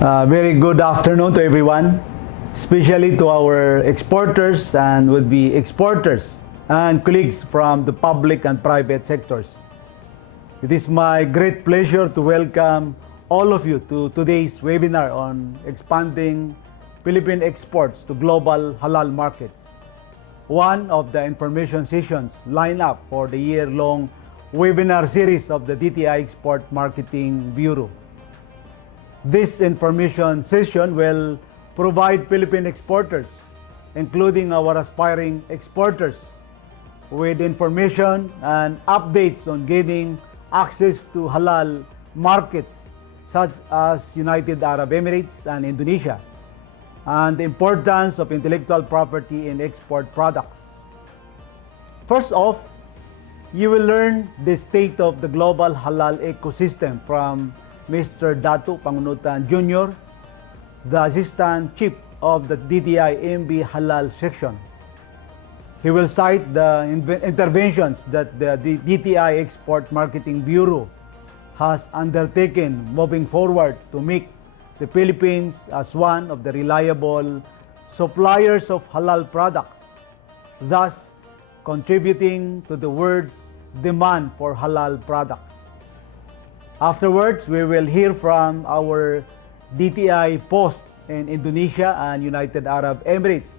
Very good afternoon to everyone, especially to our exporters and would-be exporters and colleagues from the public and private sectors. It is my great pleasure to welcome all of you to today's webinar on expanding Philippine exports to global halal markets, one of the information sessions lined up for the year-long webinar series of the DTI-Export Marketing Bureau. This information session will provide Philippine exporters, including our aspiring exporters, with information and updates on gaining access to halal markets such as United Arab Emirates and Indonesia, and the importance of intellectual property in export products. First off, you will learn the state of the global halal ecosystem from Mr. Datu Pangunutan Jr., the Assistant Chief of the DTI-MB Halal section. He will cite the interventions that the DTI-Export Marketing Bureau has undertaken moving forward to make the Philippines as one of the reliable suppliers of halal products, thus contributing to the world's demand for halal products. Afterwards, we will hear from our DTI post in Indonesia and United Arab Emirates,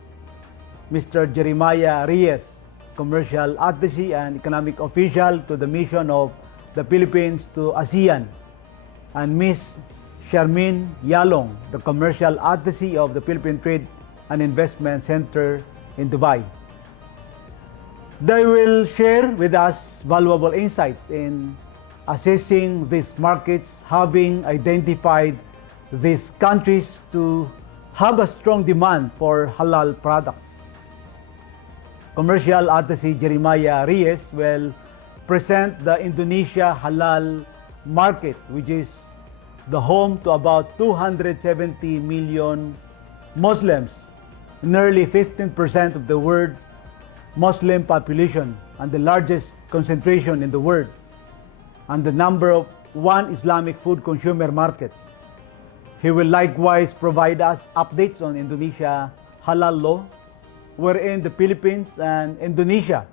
Mr. Jeremiah Reyes, Commercial Attaché and Economic Official to the Mission of the Philippines to ASEAN, and Ms. Charmaine Yalong, the Commercial Attaché of the Philippine Trade and Investment Center in Dubai. They will share with us valuable insights in assessing these markets, having identified these countries to have a strong demand for halal products. Commercial Attaché Jeremiah Reyes will present the Indonesia Halal market, which is the home to about 270 million Muslims, nearly 15% of the world Muslim population and the largest concentration in the world, and the number of one Islamic food consumer market. He will likewise provide us updates on Indonesia halal law, wherein the Philippines and Indonesia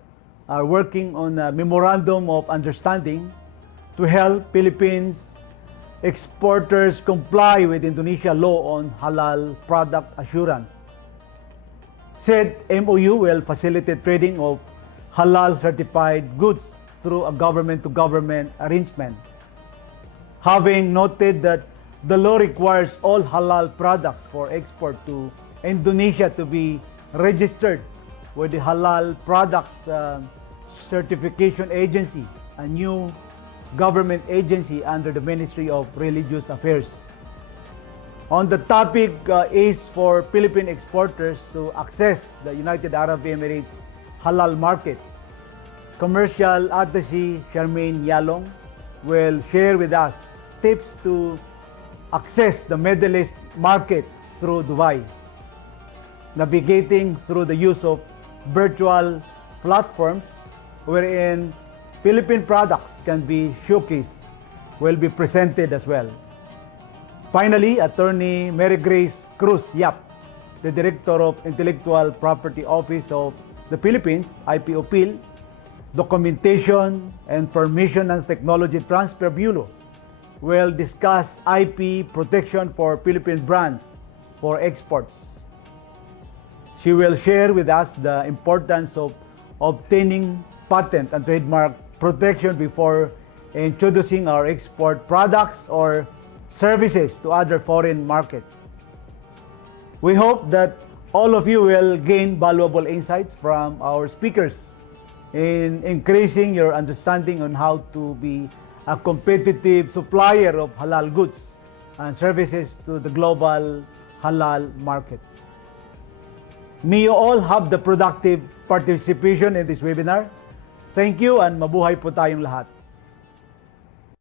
are working on a memorandum of understanding to help Philippines exporters comply with Indonesia law on halal product assurance. Said MOU will facilitate trading of halal certified goods through a government-to-government arrangement. Having noted that the law requires all halal products for export to Indonesia to be registered with the Halal Products Certification Agency, a new government agency under the Ministry of Religious Affairs. On the topic is for Philippine exporters to access the United Arab Emirates halal market, Commercial Attaché Charmaine Yalong will share with us tips to access the Middle East market through Dubai, navigating through the use of virtual platforms wherein Philippine products can be showcased, will be presented as well. Finally, Attorney Mary Grace Cruz Yap, the Director of Intellectual Property Office of the Philippines, IPOPIL, Documentation, Information and Technology Transfer Bureau, will discuss IP protection for Philippine brands for exports. She will share with us the importance of obtaining patent and trademark protection before introducing our export products or services to other foreign markets. We hope that all of you will gain valuable insights from our speakers in increasing your understanding on how to be a competitive supplier of halal goods and services to the global halal market. May you all have the productive participation in this webinar. Thank you and mabuhay po tayong lahat.